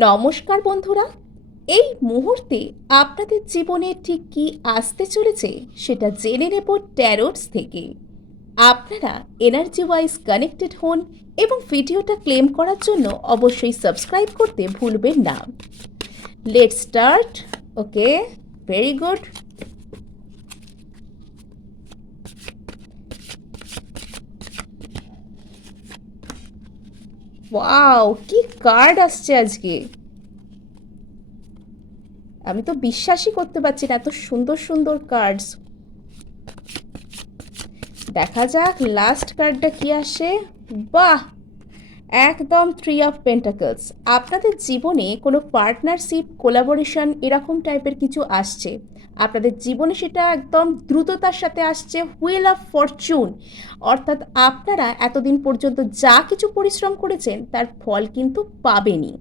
নমস্কার বন্ধুরা, এই মুহূর্তে আপনাদের জীবনে ঠিক কী আসতে চলেছে সেটা জেনে নেব ট্যারোটস থেকে। আপনারা এনার্জি ওয়াইজ কানেক্টেড হন এবং ভিডিওটা ক্লেম করার জন্য অবশ্যই সাবস্ক্রাইব করতে ভুলবেন না। Let's start. Okay, very good. Wow, কি কার্ড আসছে আজকে! আমি তো বিশ্বাসই করতে পারছি না, এত সুন্দর সুন্দর কার্ডস। দেখা যাক লাস্ট কার্ডটা কি আসে। বাহ, একদম 3 অফ পেন্টাকলস। আপনাদের জীবনে কোনো পার্টনারশিপ, কোলাবোরেশন এরকম টাইপের কিছু আসছে। আপনাদের জীবনে সেটা একদম দ্রুততার সাথে আসছে। হুইল অফ ফরচুন, অর্থাৎ আপনারা এতদিন পর্যন্ত যা কিছু পরিশ্রম করেছেন তার ফল কিন্তু পাবেনই।